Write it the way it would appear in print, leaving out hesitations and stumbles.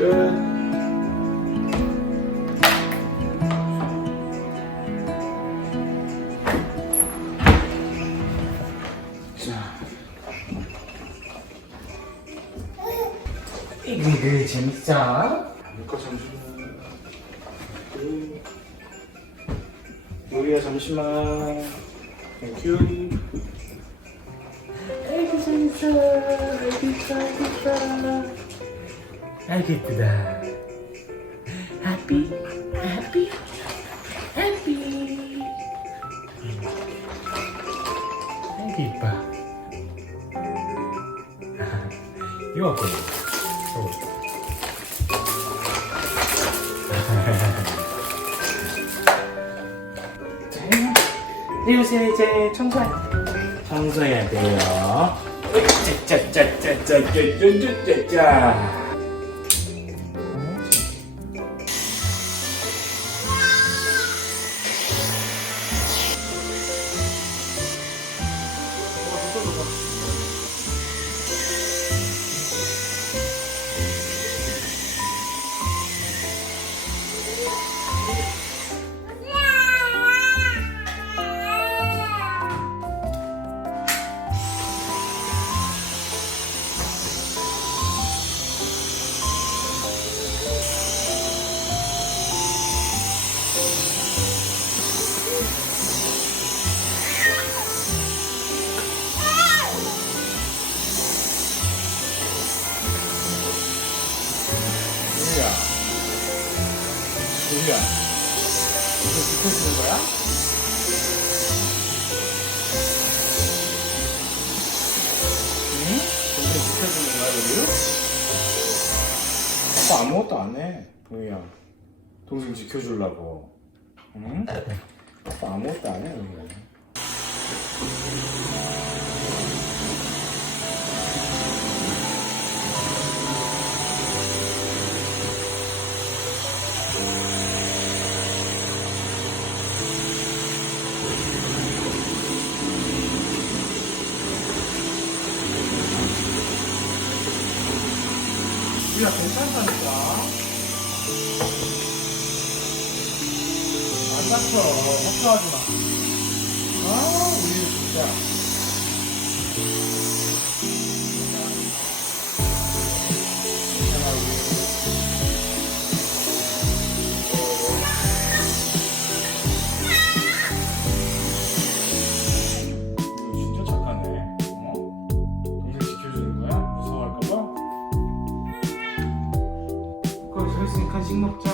끝. 이거 재밌어? 이거 잠시만. 요리야 잠시만. 땡큐. 아이고 재밌어. 아이고 이뻐 아이고 이뻐. 아이고 이쁘다. 해피 해피 해피. 아이고 이뻐. 이거 어때? 이러세요. 이제 청소해야 돼요. 짜짜짜짜짜짜짜짜짜. 유리야, 이거 지켜주는 거야? 응? 동생 지켜주는 거야, 유리야? 아빠 아무것도 안 해, 유리야. 동생 지켜주려고. 응? 아빠 아무것도 안 해, 유리야. 유리야 괜찮다니까. 안 다쳐. 걱정하지 마. 아, 우리 진짜. 괜찮아, 우리. 진짜 착하네. 어? 동생 지켜주는 거야? 무서워할까봐? 거기 서 있으니 간식 먹자.